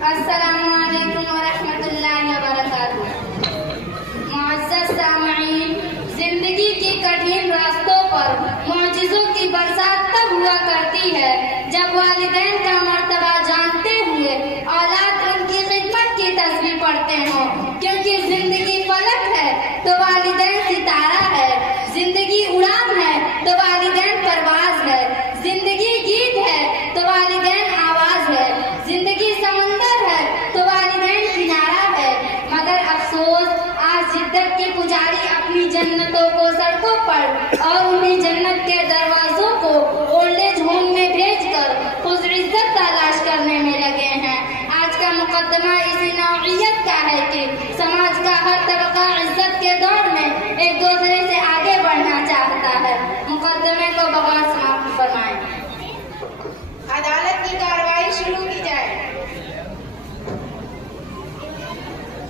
अस्सलामुअलैकुम वरहमतुल्लाहि वबरकातुहू। मुअज़्ज़ज़ सामईन, जिंदगी के कठिन रास्तों पर मौजिज़ों की बरसात तब हुआ करती है जब वालिदैन का मर्तबा जानते हुए औलाद उनकी खिदमत की तस्बीह पढ़ते हों। क्योंकि जिंदगी फलक है तो वालिदैन सितारा है, जिंदगी उड़ान है तो वालिदैन परवाज है, जिंदगी गीत है तो वालिदैन आवाज है, जिंदगी समंदर है तो वालिदैन किनारा है। मगर अफसोस, आज जिद्दत के पुजारी अपनी जन्नतों को सड़कों पर और उन्हें जन्नत के दरवाजों को ओल्ड एज होम में भेजकर खुद इज्जत तलाश करने में लगे हैं। आज का मुकदमा इसी नौइयत का है कि समाज का हर तबका इज्जत के दौर में एक दूसरे से आगे बढ़ना चाहता है। मुकदमे को बगैर समाप्त फरमाएं। अदालत की कार्रवाई शुरू की जाए।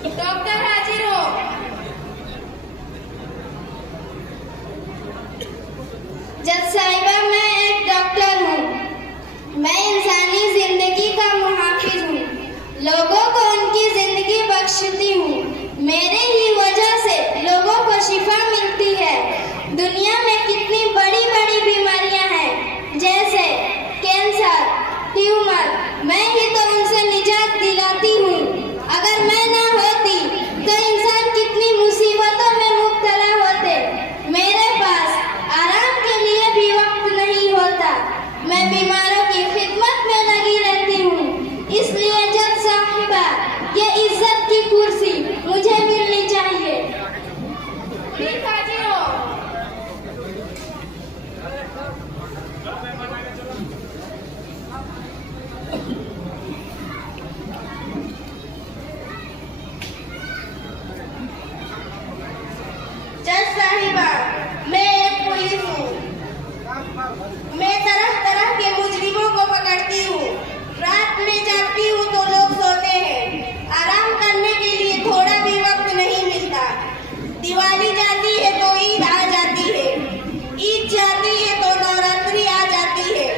डॉक्टर हाजिर हो। जज साहिबा, मैं एक डॉक्टर हूँ। मैं इंसानी जिंदगी का मुहाफिज हूँ, लोगों को उनकी जिंदगी बख्शती हूँ। मेरे ही वजह से लोगों को शिफा मिलती है। दुनिया में कितनी बड़ी बड़ी बीमारियां हैं, जैसे कैंसर, ट्यूमर, मैं ही तो उनसे निजात दिलाती हूँ। अगर मैं ना होती तो इंसान कितनी मुसीबतों में मुब्तला होते। मेरे पास आराम के लिए भी वक्त नहीं होता। मैं बीमारों की खिदमत में लगी रहती हूँ। इसलिए जज साहिबा, ये इज्जत की कुर्सी मुझे मिलनी चाहिए। प्लीज हाजिर हो। जज साहिबा, मैं एक पुलिस हूँ। मैं तरह तरह के मुजरिमों को पकड़ती हूँ। रात में जागती हूँ तो लोग सोते हैं। आराम करने के लिए थोड़ा भी वक्त नहीं मिलता। दिवाली जाती है तो ईद आ जाती है, ईद जाती है तो नवरात्रि आ जाती है,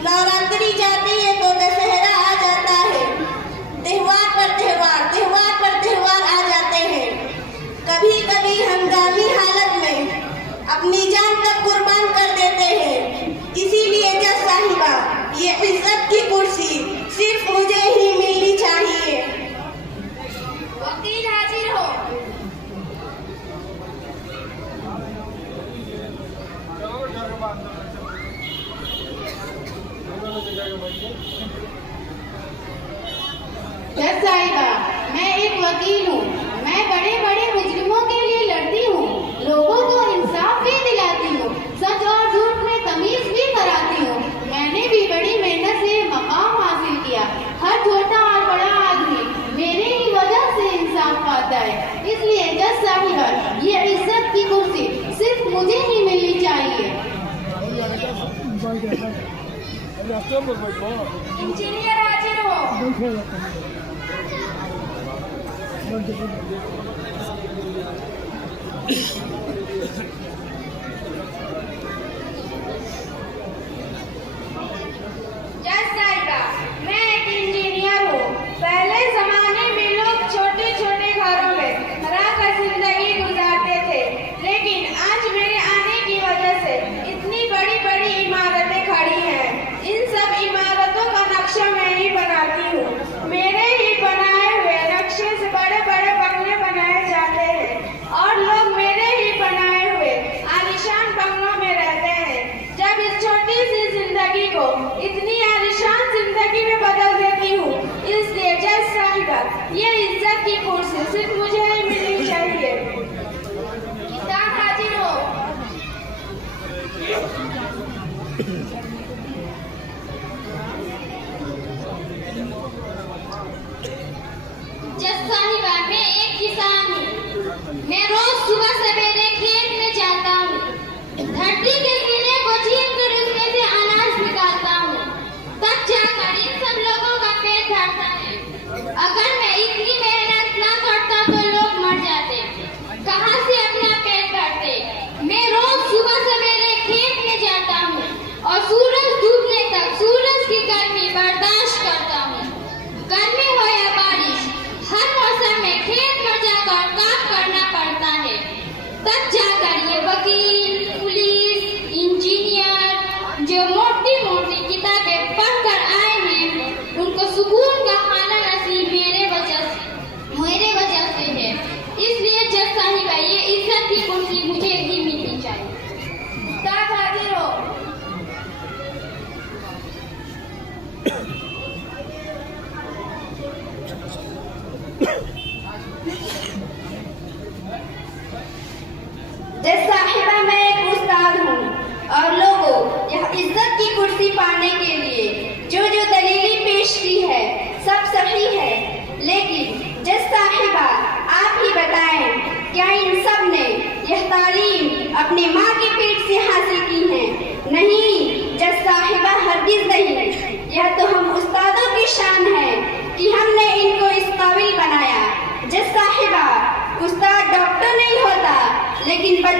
नवरात्रि जाती है तो दशहरा आ जाता है। त्योहार पर त्योहार, त्योहार पर त्योहार आ जाते हैं। कभी कभी हंगामी हालत में अपनी जान तक कुर्बान कर देते हैं। इसीलिए जज साहिबा, ये इज्जत की कुर्सी सिर्फ मुझे ही मिलनी चाहिए। वकील हाजिर हो। जज साहिबा, मैं एक वकील हूँ। मैं बड़े बड़े मुजरिमों के लिए लड़ती हूँ, लोगों को इंसाफ भी दिलाती हूँ, सच और झूठ में तमीज भी कराती हूँ। मैंने भी बड़ी मेहनत से मकाम हासिल किया। हर छोटा और बड़ा आदमी मेरे ही वजह से इंसाफ पाता है। इसलिए जज साहिबा, ये इज्जत की कुर्सी सिर्फ मुझे ही मिलनी चाहिए। इंजीनियर हाजिर हो। जज साहिबा, मैं एक इंजीनियर हूँ। पहले जमाने में लोग छोटे छोटे घरों में रहकर जिंदगी गुजारते थे, लेकिन आज मेरे आने की वजह से इतनी बड़ी बड़ी इमारतें खड़ी हैं। इन सब इमारतों का नक्शा मैं ही बनाती हूँ। मेरे ही बनाए हुए नक्शे से बड़े बड़े बंगले बनाए जाते हैं और लोग मेरे ही बनाए हुए आलीशान बंगलों में रहते हैं। जब इस छोटी सी जिंदगी को इतनी आलीशान जिंदगी में बदल देती हूँ, इसलिए जज साहिबा, ये इज्जत की कुर्सी सिर्फ मुझे ही मिलनी चाहिए। किसान हाजिर हो। जज साहिबा, मैं एक किसान हूँ। मैं रोज सुबह सवेरे खेत में जाता हूँ, धरती के सीने को छीन कर उसमें से अनाज निकालता हूँ, तब जाकर इन सब लोगों का पेट भरता है। अगर मैं इतनी मेहनत न करता तो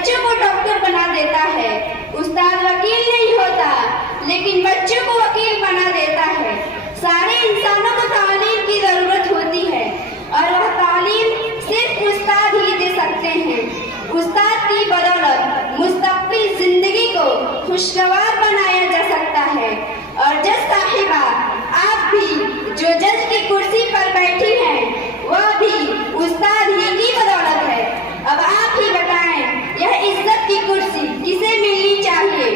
बच्चों को डॉक्टर बना देता है। उस्ताद वकील नहीं होता, लेकिन बच्चों को वकील बना देता है। सारे इंसानों को तालीम की जरूरत होती है और वह तालीम सिर्फ उस्ताद ही दे सकते हैं। उस्ताद की बदौलत मुस्तकबिल जिंदगी को खुशगवार बनाया जा सकता है। और जज साहिबा, आप भी जो जज की कुर्सी पर बैठी हैं, वह भी उस्ताद ही की बदौलत है। अब आप ही बताएं, यह इज्जत की कुर्सी किसे मिलनी चाहिए?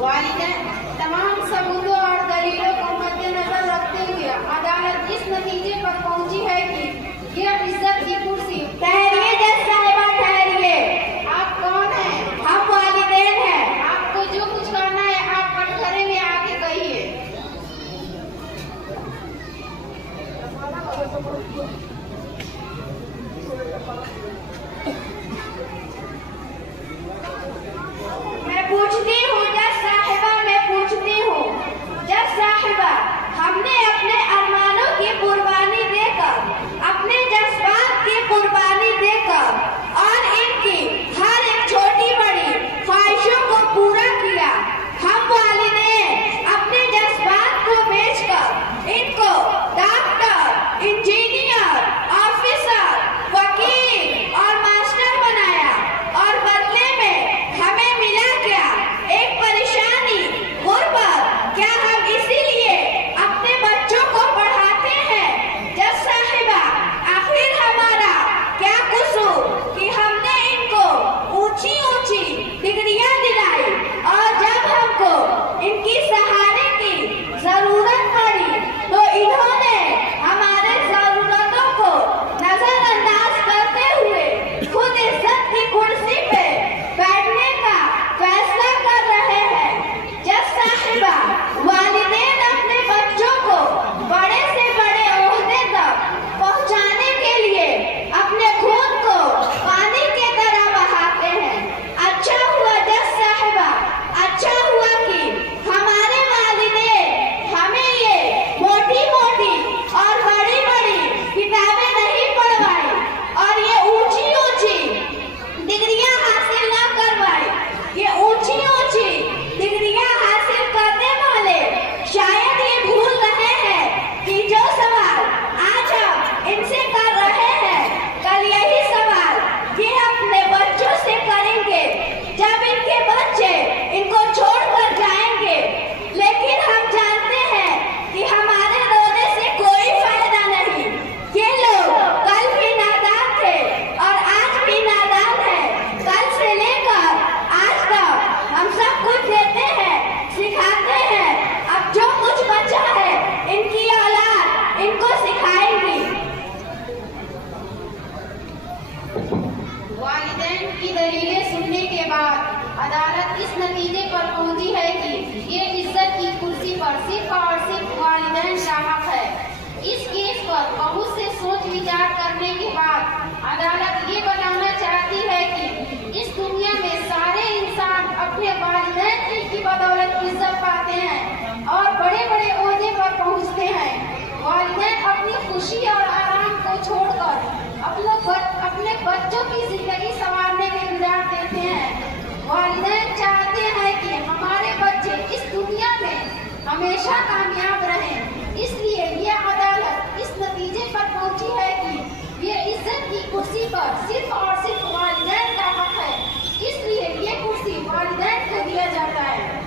वालिदैन, तमाम सबूतों और दलीलों को मद्देनजर रखते हुए अदालत इस नतीजे पर पहुंची है कि यह इज्जत की कुर्सी। ठहरिए जज साहिबा, ठहरिए। आप कौन हैं? हम वालिदैन हैं। आपको जो कुछ करना है आप कटघरे में आके कहिए। मैं पूछती हूँ जज साहिबा, मैं पूछती हूँ जज साहिबा, हमने अपने अरमानों की कुर्बानी देकर, अपने जज्बात की कुर्बानी देकर और इनकी हर एक छोटी बड़ी ख्वाहिशों को पूरा किया। हम वालिदैन अपने जज्बात को बेचकर इनको डॉक्टर, इंजीनियर, ऑफिसर, वकील और मास्टर बनाया और बदले में हमें मिला क्या? एक परेशानी, गुर्बत। क्या हम इसीलिए अपने बच्चों को पढ़ाते हैं? जज साहिबा, आखिर हमारा क्या कसूर कि हमने इनको ऊंची ऊंची डिग्रियां दिलाई और जब हमको इनकी सहारे की जरूरत पड़ी तो इन्होंने हमारे जरूरतों को नजरअंदाज करते हुए खुद इज्जत की कुर्सी पे बैठने का फैसला कर रहे हैं। जज साहिबा, वालिदैन अपने बच्चों को बड़े से बड़े ओहदे तक पहुंचाने के लिए अपने खून को पानी की तरह बहाते हैं। अच्छा हुआ जज साहिबा, अच्छा हुआ कि हमारे वालिदैन हमें ये मोटी मोटी और बड़ी बड़ी किताबें नहीं पढ़वाई और ये ऊंची ऊंची डिग्रियां हासिल न करवाई। ये ऊंची ऊंची डिग्रियां हासिल करने वाले शायद ये भूल रहे हैं कि जो सवाल आज हम इनसे कर रहे हैं, कल यही सवाल ये अपने बच्चों से करेंगे जब इनके बच्चे इनको छोड़कर जाएंगे। लेकिन हम जानते हैं कि हमारे रोने से कोई फायदा नहीं। ये लोग कल भी नादान थे और आज भी नादान है। कल से लेकर आज तक हम सब कुछ देते हैं, सिखाते हैं। अब जो कुछ बचा है इनकी औलाद इनको सिखाएंगी। वालिदैन की दलीलें सुनने के बाद अदालत इस नतीजे पर पहुंची है कि ये इज्जत की कुर्सी पर सिर्फ और सिर्फ वालिदैन का हक है। इस केस पर बहुत से सोच विचार करने के बाद अदालत ये बताना चाहती है कि इस दुनिया में सारे इंसान अपने वालिदैन की बदौलत इज्जत पाते हैं और बड़े बड़े ओहदे पर पहुंचते हैं। वालिदैन अपनी खुशी और आराम को छोड़कर अपने बच्चों की जिंदगी संवारने में गुजार देते हैं। वालिदैन चाहते हैं कि हमारे बच्चे इस दुनिया में हमेशा कामयाब रहें। इसलिए यह अदालत इस नतीजे पर पहुंची है कि ये इज्जत की कुर्सी पर सिर्फ और सिर्फ वालिदैन का हक है। इसलिए ये कुर्सी वालिदैन को दिया जाता है।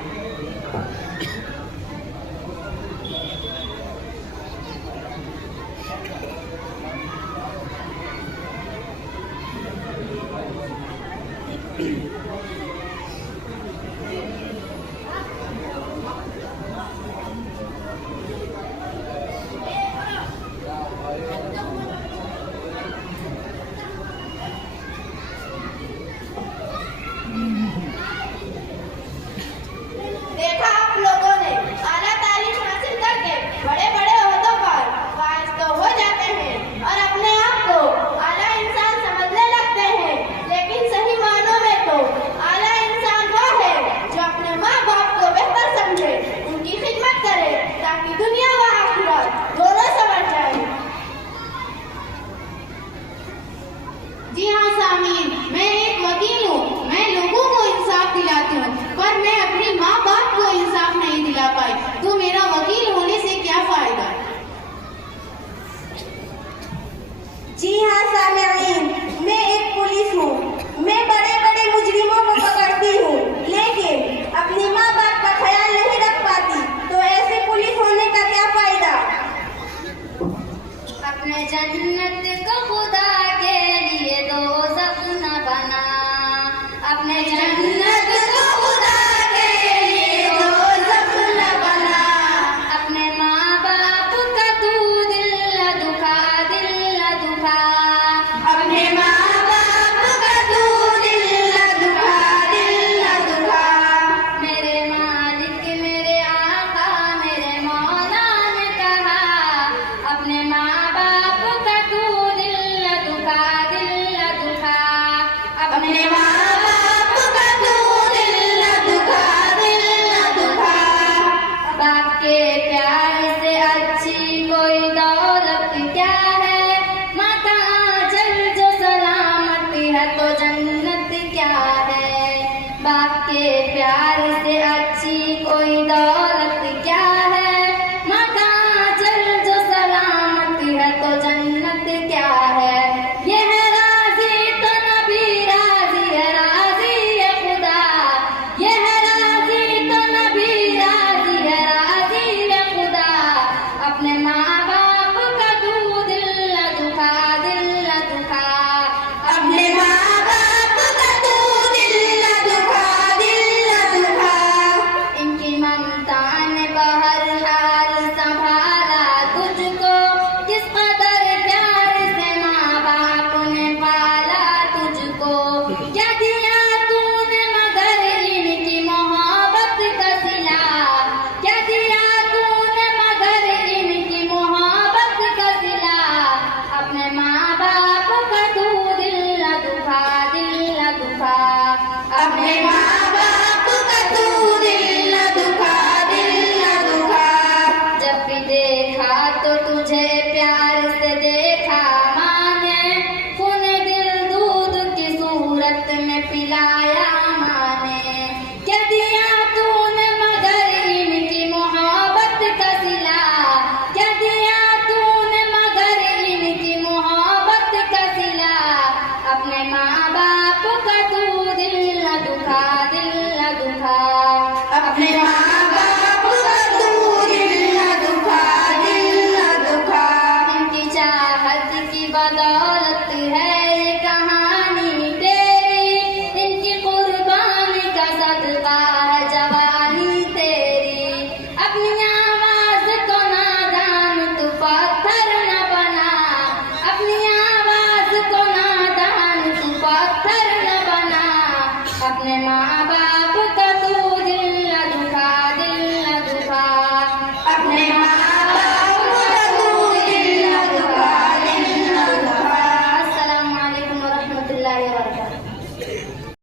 निदान